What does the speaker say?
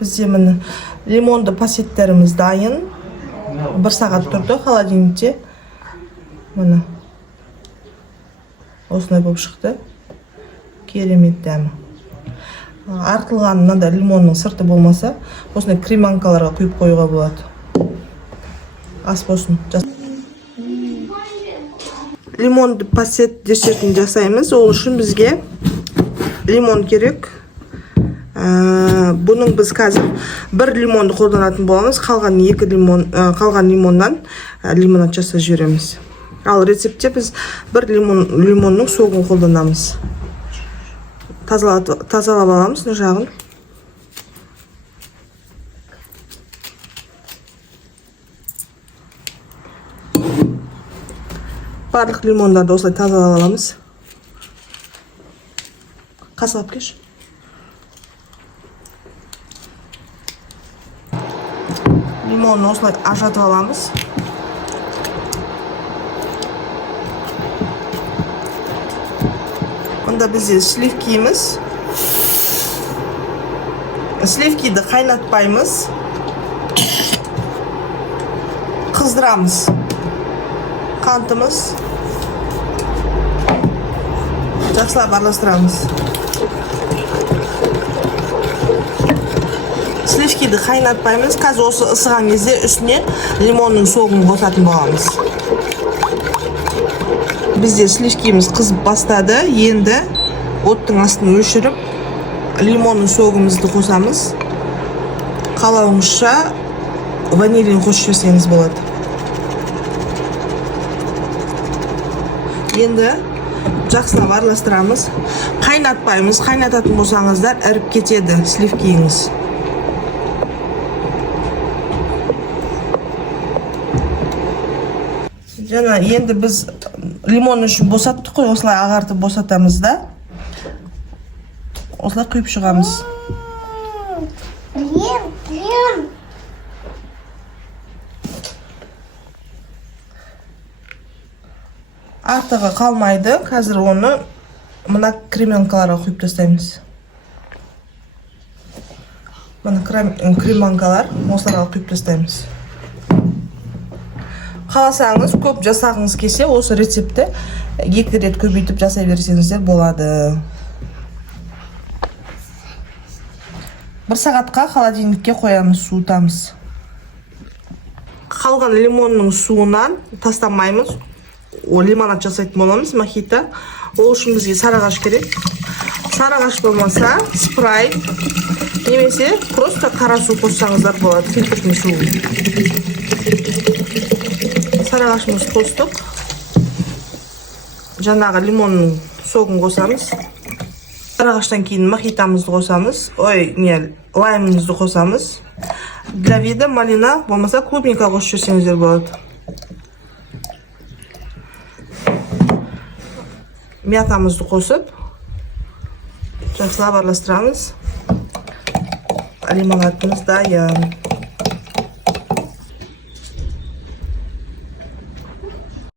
Бізде міне лимонды пасеттеріміз дайын. 1 сағат тұрды холодильникте. Міне. Осындай болып шықты. Керемет дәмі. Артылған мынандай лимонның сырты болмаса, осындай креманкаларға құйып қоюға болады. Ас болсын. Лимонды пасет десертін жасаймыз. Ол үшін бізге лимон керек. Бұның біз қазір 1 лимонды қолданатын боламыз. Қалған лимоннан лимонад жасап жібереміз. Ал рецептте біз 1 лимонның соғын қолданамыз. Тазалап аламыз жағын. Барлық лимондарды осылай тазалап аламыз. Қасалап кеш. Лимонны осылай ажыратып аламыз. Мұнда бізде сливкиміз. Сливкиді қайнатпаймыз. Қыздырамыз. Қантымыз. Жақсылап араластырамыз. Сливкиді қайнатпаймыз. Қазір осы ысыған кезде үстіне лимонның соғын қосатын боламыз. Бізде сливкиміз қызып бастады. Енді оттың астын өшіріп, лимонның соғымызды қосамыз. Қалауыңызша ванилин қосып жіберсеңіз болады. Енді жақсылап араластырамыз. Қайнатпаймыз. Қайнататын болсаңыздар іріп кетеді сливкиіңіз. Жаңа енді біз лимон үшін босаттық қой, осылай ағартып босатамыз да. Осылай құйып шығамыз. Артығы қалмайды. Қазір оны мына креманкаларға құйып тастаймыз. Мына креманкалар осыларға құйып тастаймыз. Қаласаңыз, көп жасағыңыз келсе, осы рецепті 2 рет көбейтіп жасай берсеңіздер болады. 1 сағатқа холодильникке қоямыз, суытамыз. Қалған лимонның суынан тастамаймыз. Лимонад жасайтын боламыз, мохито. Ол үшін бізге сарыағаш керек. Сарыағаш болмаса, спрайт немесе просто қара су қоссаңыздар болады, фильтрдің суы. Сарыағашымыз қостық. Жаңағы лимонның соғын қосамыз. Сарыағаштан кейін мохитамызды қосамыз. Лаймымызды қосамыз. Для вида малина болмаса клубника қосып жіберсеңіздер болады. Мятамызды қосып, жақсылап араластырамыз. Лимонадымыз дайын.